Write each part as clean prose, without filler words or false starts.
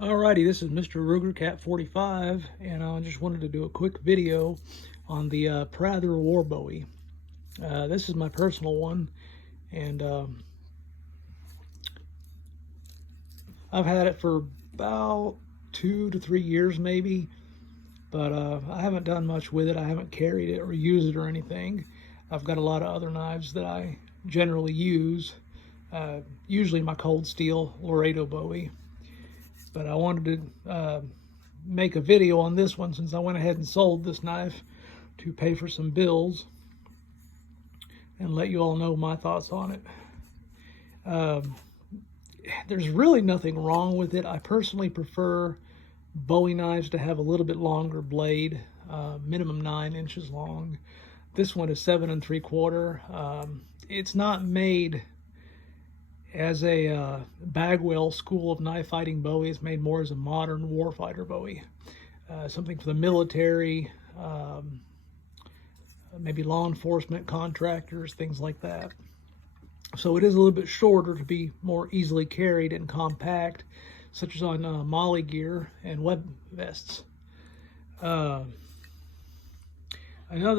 Alrighty, this is Mr. Ruger Cat 45, and I just wanted to do a quick video on the Prather War Bowie. This is my personal one, and I've had it for about 2 to 3 years maybe, but I haven't done much with it. I haven't carried it or used it or anything. I've got a lot of other knives that I generally use, usually my cold steel Laredo Bowie. But I wanted to make a video on this one since I went ahead and sold this knife to pay for some bills and let you all know my thoughts on it. There's really nothing wrong with it. I personally prefer Bowie knives to have a little bit longer blade, minimum 9 inches long. This one is 7 3/4. It's not made as a Bagwell school of knife fighting Bowie. It's made more as a modern warfighter Bowie, something for the military, maybe law enforcement, contractors, things like that. So it is a little bit shorter to be more easily carried and compact, such as on molly gear and web vests. Another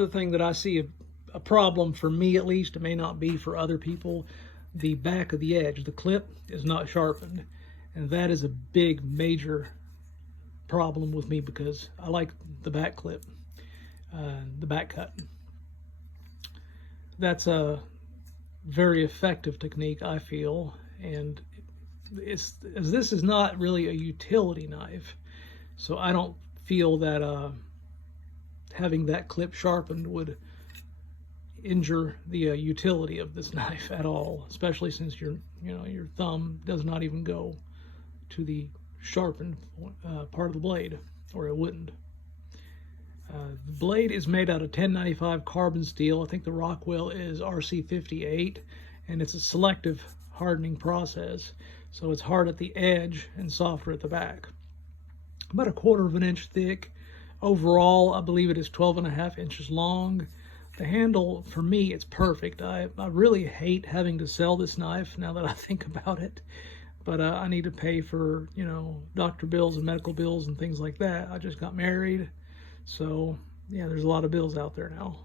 thing that I see a problem for me, at least, it may not be for other people, the back of the edge, the clip is not sharpened, and that is a big major problem with me because I like the back clip, the back cut. That's a very effective technique, I feel, and this is not really a utility knife, so I don't feel that having that clip sharpened would injure the utility of this knife at all, especially since your thumb does not even go to the sharpened part of the blade, or it wouldn't. The blade is made out of 1095 carbon steel. I think the Rockwell is RC58, and it's a selective hardening process, so it's hard at the edge and softer at the back. About 1/4 of an inch thick. Overall, I believe it is 12.5 inches long. The handle, for me, it's perfect. I really hate having to sell this knife now that I think about it. But I need to pay for, doctor bills and medical bills and things like that. I just got married. So, yeah, there's a lot of bills out there now.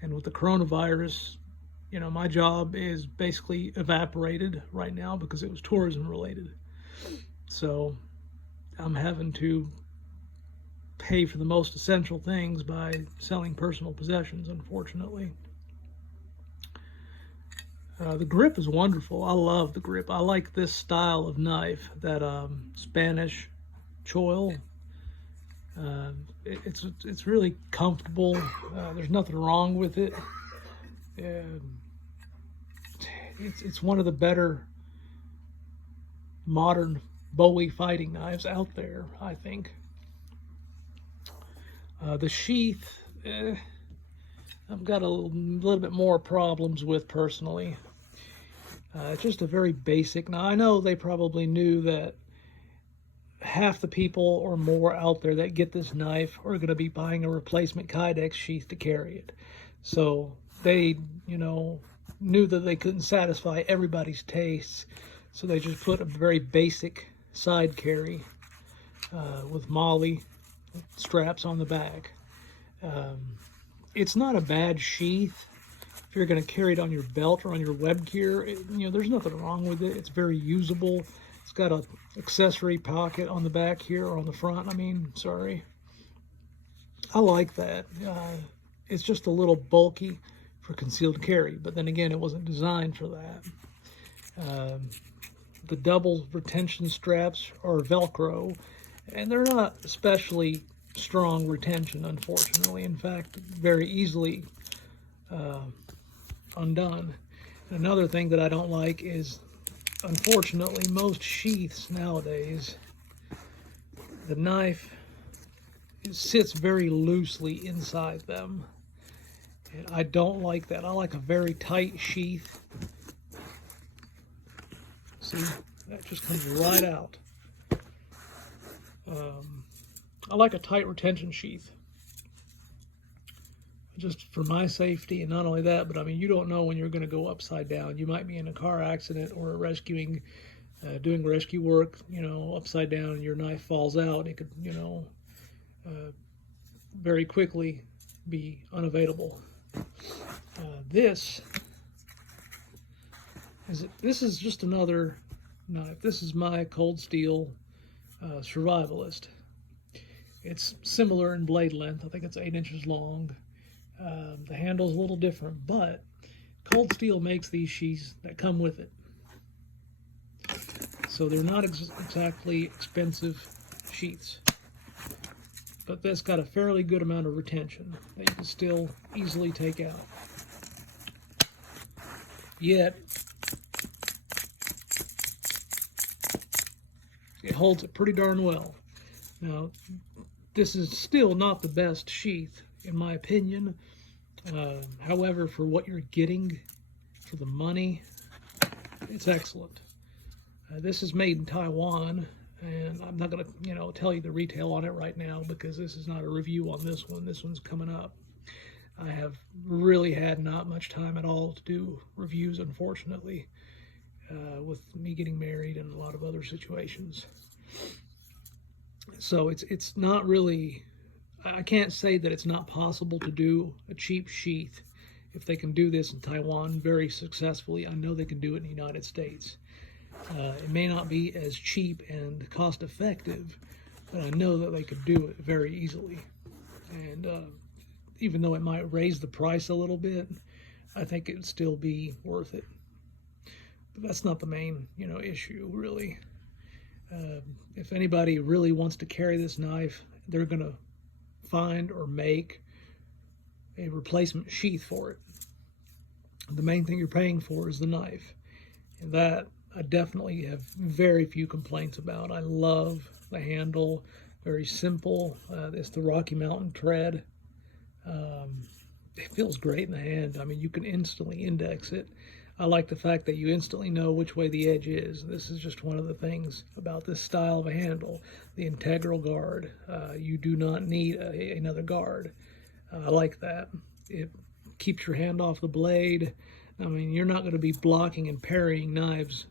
And with the coronavirus, my job is basically evaporated right now because it was tourism related. So I'm having to pay for the most essential things by selling personal possessions, unfortunately. The grip is wonderful. I love the grip. I like this style of knife, that Spanish choil. It's really comfortable. There's nothing wrong with it. It's one of the better modern Bowie fighting knives out there, I think. The sheath, I've got a little bit more problems with personally. It's just a very basic. Now, I know they probably knew that half the people or more out there that get this knife are going to be buying a replacement Kydex sheath to carry it. So they, knew that they couldn't satisfy everybody's tastes. So they just put a very basic side carry with molly straps on the back. It's not a bad sheath if you're going to carry it on your belt or on your web gear. There's nothing wrong with it. It's very usable. It's got an accessory pocket on the back here, or on the front, sorry. I like that. It's just a little bulky for concealed carry, but then again, it wasn't designed for that. The double retention straps are Velcro, and they're not especially strong retention, unfortunately. In fact, very easily undone. Another thing that I don't like is, unfortunately, most sheaths nowadays, the knife sits very loosely inside them. And I don't like that. I like a very tight sheath. See, that just comes right out. I like a tight retention sheath, just for my safety. And not only that, but you don't know when you're going to go upside down. You might be in a car accident or rescuing doing rescue work, upside down and your knife falls out, it could, very quickly be unavailable. This is just another knife. This is my cold steel survivalist. It's similar in blade length. I think it's 8 inches long. The handle's a little different, but Cold Steel makes these sheaths that come with it. So they're not exactly expensive sheaths, but that's got a fairly good amount of retention that you can still easily take out. Yet, it holds it pretty darn well. Now, this is still not the best sheath, in my opinion. However, for what you're getting for the money, it's excellent. This is made in Taiwan, and I'm not going to, tell you the retail on it right now because this is not a review on this one. This one's coming up. I have really had not much time at all to do reviews, unfortunately, with me getting married and a lot of other situations. So it's not really, I can't say that it's not possible to do a cheap sheath. If they can do this in Taiwan very successfully, I know they can do it in the United States. It may not be as cheap and cost effective, but I know that they could do it very easily. And even though it might raise the price a little bit, I think it would still be worth it. But that's not the main, issue, really. If anybody really wants to carry this knife, they're going to find or make a replacement sheath for it. The main thing you're paying for is the knife, and that I definitely have very few complaints about. I love the handle, very simple. It's the Rocky Mountain tread. It feels great in the hand. I mean, you can instantly index it. I like the fact that you instantly know which way the edge is. This is just one of the things about this style of a handle, the integral guard. You do not need another guard. I like that. It keeps your hand off the blade. I mean, you're not going to be blocking and parrying knives,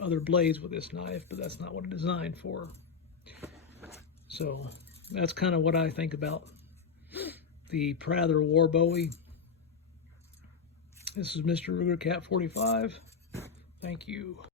other blades with this knife, but that's not what it's designed for. So that's kind of what I think about the Prather War Bowie. This is Mr. Ruger Cat 45. Thank you.